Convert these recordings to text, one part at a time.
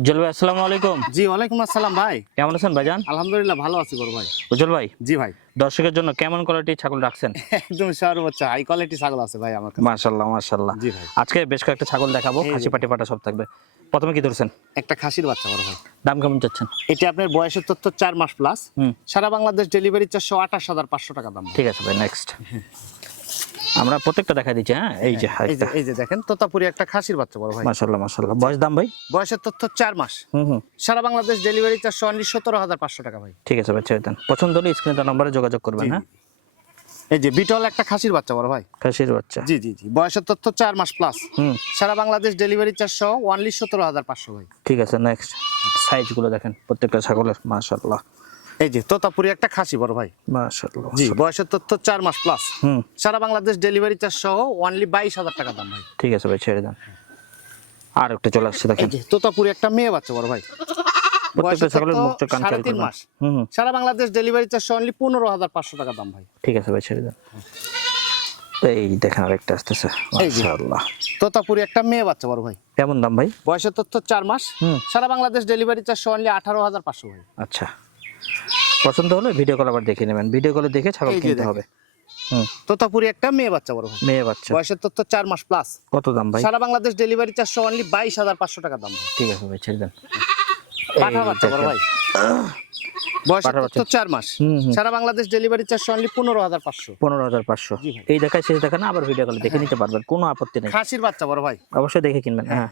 উজ্জ্বল ভাই আসসালামু আলাইকুম। জি ওয়ালাইকুম আসসালাম ভাই। কেমন আছেন ভাইজান? আলহামদুলিল্লাহ ভালো আছি বড় ভাই। উজ্জ্বল ভাই, জি ভাই। দর্শকের জন্য কেমন কোয়ালিটির ছাগল রাখছেন? একদম সর্বোচ্চ হাই কোয়ালিটি ছাগল আছে ভাই আমার কাছে। মাশাআল্লাহ মাশাআল্লাহ। জি ভাই। আজকে বেশ কয়েকটা ছাগল দেখাবো, এই যে খাসি পাটি পাটা সব থাকবে। প্রথমে কি ধরছেন? একটা খাসির বাচ্চা বড় ভাই। দাম কেমন চাচ্ছেন? এটা আপনার বয়সের তথ্য 4 মাস প্লাস। সারা বাংলাদেশ ডেলিভারি 428,500 টাকা দাম ভাই। ঠিক আছে ভাই, নেক্সট। আমরা প্রত্যেকটা দেখাই দিচ্ছি। হ্যাঁ, এই যে এই যে দেখেন তোতাপুরি একটা খাসির বাচ্চা বড় ভাই। মাশাআল্লাহ মাশাআল্লাহ। বয়স দাম ভাই? বয়সের তথ্য 4 মাস। সারা বাংলাদেশ ডেলিভারি 17,500 টাকা ভাই। ঠিক আছে ভাই, ছেড়ে দেন। পছন্দ হলে স্ক্রিনে নম্বরে যোগাযোগ করবেন। হ্যাঁ, এই যে বিটল একটা খাসির বাচ্চা বড় ভাই। খাসির বাচ্চা। জি জি জি। বয়সের তথ্য 4 মাস প্লাস। সারা বাংলাদেশ ডেলিভারি 17,500 ভাই। ঠিক আছে, নেক্সট। সাইজগুলো দেখেন প্রত্যেকটা ছাগলের, মাশাআল্লাহ। এই যে তোতাপুরি একটা খাসি বড় ভাই। মাশাআল্লাহ। জি, বয়সের তথ্য 4 মাস প্লাস। সারা বাংলাদেশ ডেলিভারি চার্জ সহ অনলি 22,000 টাকা দাম ভাই। ঠিক আছে ভাই, ছেড়ে দেন। আর একটা চলে আসছে দেখেন। এই যে তোতাপুরি একটা মেয়ে বাচ্চা বড় ভাই। প্রত্যেকটা ছাগলের মুখ চোখ কান খেয়াল 3.5 করবেন। মাস। সারা বাংলাদেশ ডেলিভারি চার্জ অনলি 15,500 টাকা দাম ভাই। ঠিক আছে ভাই, ছেড়ে দেন। এই দেখেন আরেকটা আসতেছে, মাশাআল্লাহ। তোতাপুরি একটা মেয়ে বাচ্চা বড় ভাই। কেমন দাম ভাই? বয়সের তথ্য 4 মাস। সারা বাংলাদেশ ডেলিভারি চার্জ অনলি 18,500 ভাই। আচ্ছা, পছন্দ হলে ভিডিও কল আবার দেখে নেবেন। ভিডিও কলে দেখে ছাগল কিনতে হবে। তোতাপুরি একটা মেয়ে বাচ্চা বড় ভাই। মেয়ে বাচ্চা। বয়সের তথ্য 4 মাস প্লাস। কত দাম ভাই? সারা বাংলাদেশ ডেলিভারি চার্জ অনলি 22,500 টাকা দাম ভাই। ঠিক আছে ভাই, ছেড়ে দেন। পাঠা বাচ্চা বড় ভাই। বয়সের তথ্য 4 মাস। সারা বাংলাদেশ ডেলিভারি চার্জ অনলি 15,500। 15,500। এই দেখায় শেষ দেখা না, আবার ভিডিও কলে দেখে নিতে পারবেন, কোনো আপত্তি নেই। খাসির বাচ্চা বড় ভাই। অবশ্যই দেখে কিনবেন। হ্যাঁ,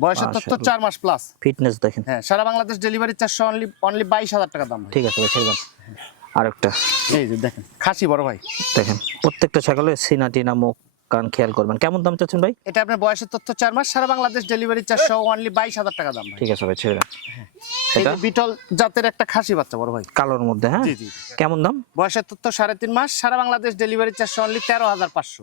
বয়সের তথ্য 4 মাস প্লাস। ফিটনেস দেখেন। হ্যাঁ, সারা বাংলাদেশ ডেলিভারি চার্জ অনলি 22,000 টাকা দাম ভাই। ঠিক আছে ভাই, ছেড়ে দেন। আরেকটা এই যে দেখেন খাসি বড় ভাই। দেখেন প্রত্যেকটা ছাগলের সিনাটিনা মুখ কান খেয়াল করবেন। কেমন দাম চাচ্ছেন ভাই? এটা আপনার বয়সের তথ্য 4 মাস। সারা বাংলাদেশ ডেলিভারি চার্জ অনলি 22,000 টাকা দাম ভাই। ঠিক আছে ভাই, ছেড়ে দেন। এই যে বিটল জাতের একটা খাসি বাচ্চা বড় ভাই। কালোর মধ্যে। হ্যাঁ, জি জি। কেমন দাম? বয়সের তথ্য 3.5 মাস। সারা বাংলাদেশ ডেলিভারি চার্জ অনলি 13,500।